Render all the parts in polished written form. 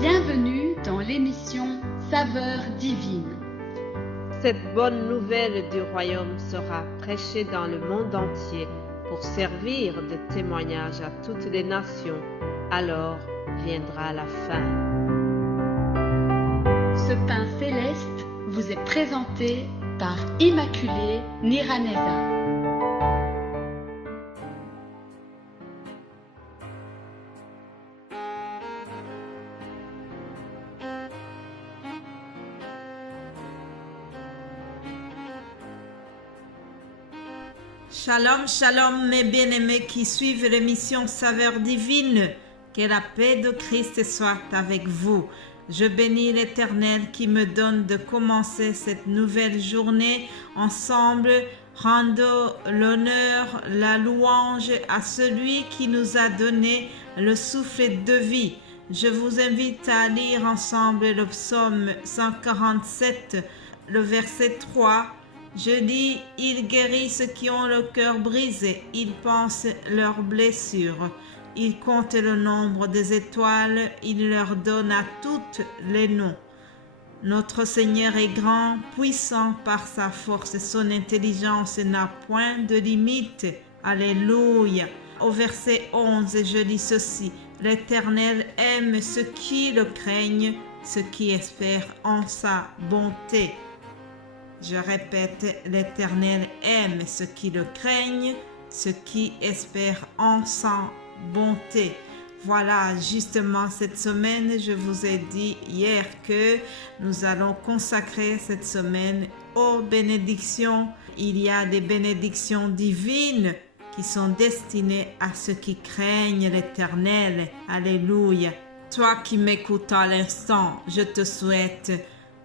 Bienvenue dans l'émission Saveurs divines. Cette bonne nouvelle du royaume sera prêchée dans le monde entier pour servir de témoignage à toutes les nations. Alors viendra la fin. Ce pain céleste vous est présenté par Immaculée Niraneza. Shalom, shalom mes bien-aimés qui suivent l'émission Saveurs divines. Que la paix de Christ soit avec vous. Je bénis l'Éternel qui me donne de commencer cette nouvelle journée ensemble. Rendons l'honneur, la louange à celui qui nous a donné le souffle de vie. Je vous invite à lire ensemble le psaume 147, le verset 3. Je dis, il guérit ceux qui ont le cœur brisé, il pense leurs blessures. Il compte le nombre des étoiles, il leur donne à toutes les noms. Notre Seigneur est grand, puissant par sa force, son intelligence n'a point de limite. Alléluia. Au verset 11, je lis ceci. L'Éternel aime ceux qui le craignent, ceux qui espèrent en sa bonté. Je répète, l'Éternel aime ceux qui le craignent, ceux qui espèrent en sa bonté. Voilà, justement cette semaine, je vous ai dit hier que nous allons consacrer cette semaine aux bénédictions. Il y a des bénédictions divines qui sont destinées à ceux qui craignent l'Éternel. Alléluia. Toi qui m'écoutes à l'instant, je te souhaite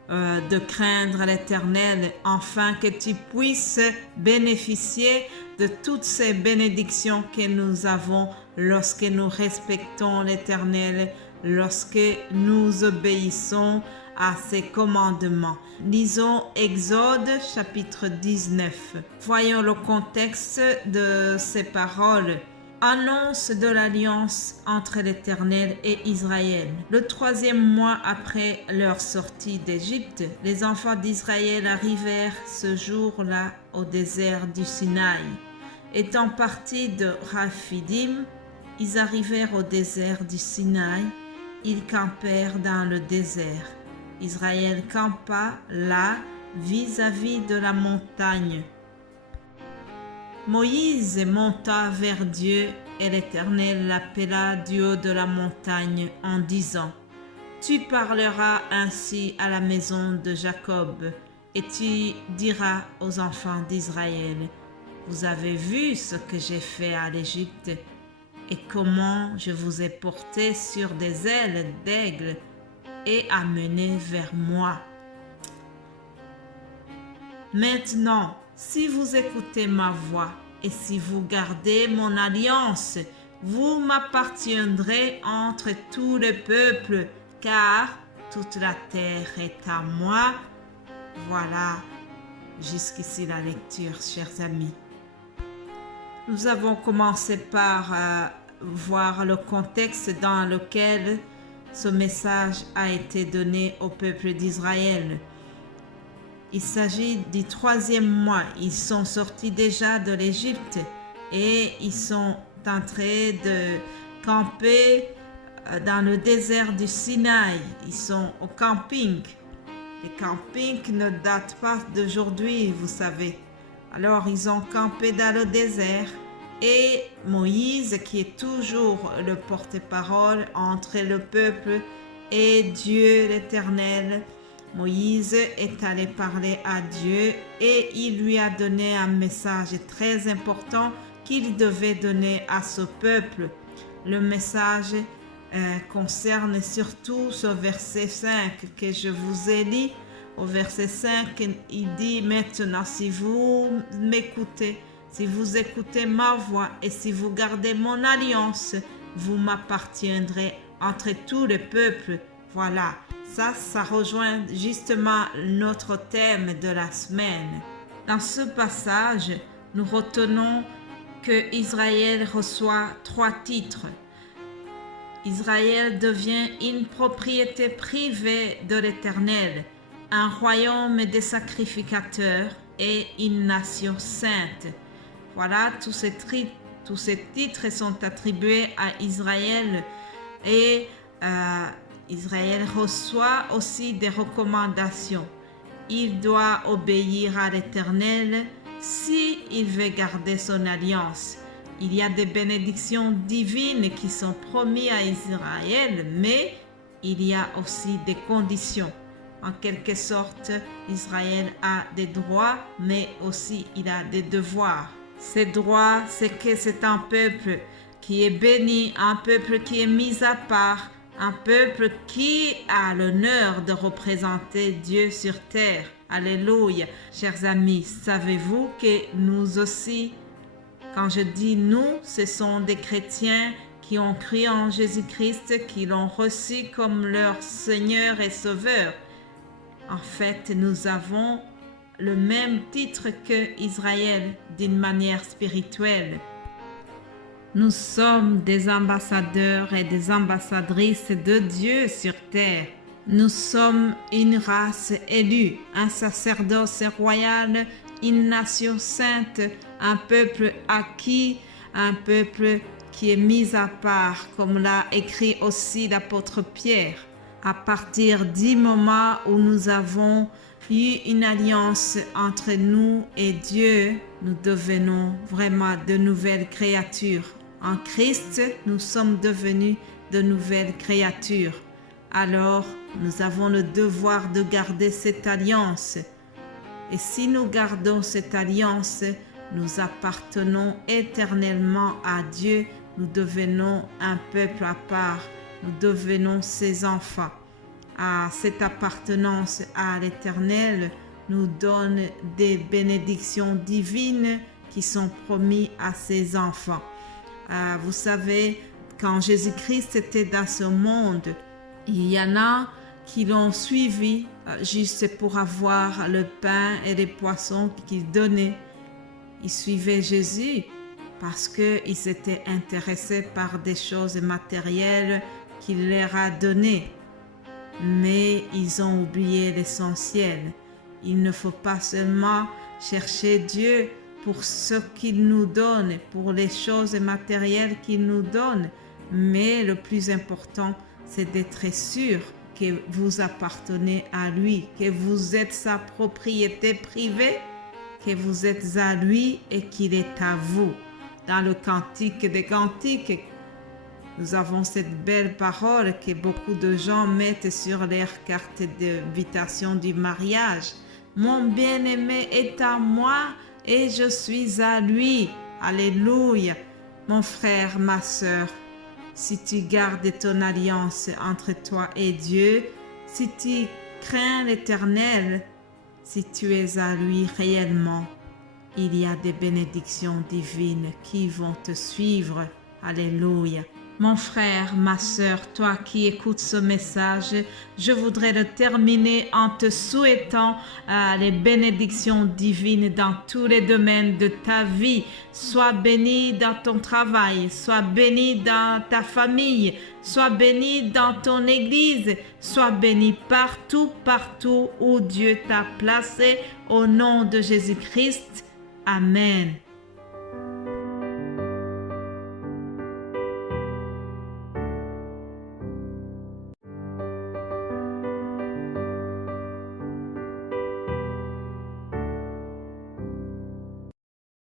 de craindre l'Éternel, afin que tu puisses bénéficier de toutes ces bénédictions que nous avons lorsque nous respectons l'Éternel, lorsque nous obéissons à ses commandements. Lisons Exode chapitre 19. Voyons le contexte de ces paroles. Annonce de l'alliance entre l'Éternel et Israël. Le 3e mois après leur sortie d'Égypte, les enfants d'Israël arrivèrent ce jour-là au désert du Sinaï. Étant partis de Raphidim, ils arrivèrent au désert du Sinaï. Ils campèrent dans le désert. Israël campa là, vis-à-vis de la montagne. Moïse monta vers Dieu et l'Éternel l'appela du haut de la montagne en disant, « Tu parleras ainsi à la maison de Jacob et tu diras aux enfants d'Israël, vous avez vu ce que j'ai fait à l'Égypte et comment je vous ai porté sur des ailes d'aigle et amené vers moi. Maintenant, si vous écoutez ma voix et si vous gardez mon alliance, vous m'appartiendrez entre tous les peuples, car toute la terre est à moi. » Voilà, jusqu'ici la lecture, chers amis. Nous avons commencé par voir le contexte dans lequel ce message a été donné au peuple d'Israël. Il s'agit du 3e mois. Ils sont sortis déjà de l'Égypte et ils sont entrés de camper dans le désert du Sinaï. Ils sont au camping. Les campings ne datent pas d'aujourd'hui, vous savez. Alors ils ont campé dans le désert et Moïse, qui est toujours le porte-parole entre le peuple et Dieu l'Éternel, Moïse est allé parler à Dieu et il lui a donné un message très important qu'il devait donner à ce peuple. Le message concerne surtout ce verset 5 que je vous ai lu. Au verset 5, il dit maintenant, si vous m'écoutez, si vous écoutez ma voix et si vous gardez mon alliance, vous m'appartiendrez entre tous les peuples. Voilà. Ça rejoint justement notre thème de la semaine. Dans ce passage, nous retenons que Israël reçoit 3 titres. Israël devient une propriété privée de l'Éternel, un royaume de sacrificateurs et une nation sainte. Voilà, tous ces titres sont attribués à Israël et Israël reçoit aussi des recommandations. Il doit obéir à l'Éternel s'il veut garder son alliance. Il y a des bénédictions divines qui sont promises à Israël, mais il y a aussi des conditions. En quelque sorte, Israël a des droits, mais aussi il a des devoirs. Ces droits, c'est que c'est un peuple qui est béni, un peuple qui est mis à part, un peuple qui a l'honneur de représenter Dieu sur terre. Alléluia. Chers amis, savez-vous que nous aussi, quand je dis nous, ce sont des chrétiens qui ont cru en Jésus-Christ, qui l'ont reçu comme leur Seigneur et Sauveur. En fait, nous avons le même titre que Israël d'une manière spirituelle. Nous sommes des ambassadeurs et des ambassadrices de Dieu sur terre. Nous sommes une race élue, un sacerdoce royal, une nation sainte, un peuple acquis, un peuple qui est mis à part, comme l'a écrit aussi l'apôtre Pierre. À partir du moment où nous avons eu une alliance entre nous et Dieu, nous devenons vraiment de nouvelles créatures. En Christ, nous sommes devenus de nouvelles créatures. Alors, nous avons le devoir de garder cette alliance. Et si nous gardons cette alliance, nous appartenons éternellement à Dieu. Nous devenons un peuple à part. Nous devenons ses enfants. Cette appartenance à l'Éternel nous donne des bénédictions divines qui sont promises à ses enfants. Vous savez, quand Jésus-Christ était dans ce monde, il y en a qui l'ont suivi juste pour avoir le pain et les poissons qu'il donnait. Ils suivaient Jésus parce qu'ils étaient intéressés par des choses matérielles qu'il leur a données. Mais ils ont oublié l'essentiel. Il ne faut pas seulement chercher Dieu pour ce qu'il nous donne, pour les choses matérielles qu'il nous donne, mais le plus important, c'est d'être sûr que vous appartenez à lui, que vous êtes sa propriété privée, que vous êtes à lui et qu'il est à vous. Dans le Cantique des Cantiques, nous avons cette belle parole que beaucoup de gens mettent sur leur carte d'invitation du mariage. Mon bien-aimé est à moi et je suis à lui. Alléluia. Mon frère, ma sœur, si tu gardes ton alliance entre toi et Dieu, si tu crains l'Éternel, si tu es à lui réellement, il y a des bénédictions divines qui vont te suivre. Alléluia. Mon frère, ma sœur, toi qui écoutes ce message, je voudrais le terminer en te souhaitant les bénédictions divines dans tous les domaines de ta vie. Sois béni dans ton travail, sois béni dans ta famille, sois béni dans ton église, sois béni partout où Dieu t'a placé au nom de Jésus-Christ. Amen.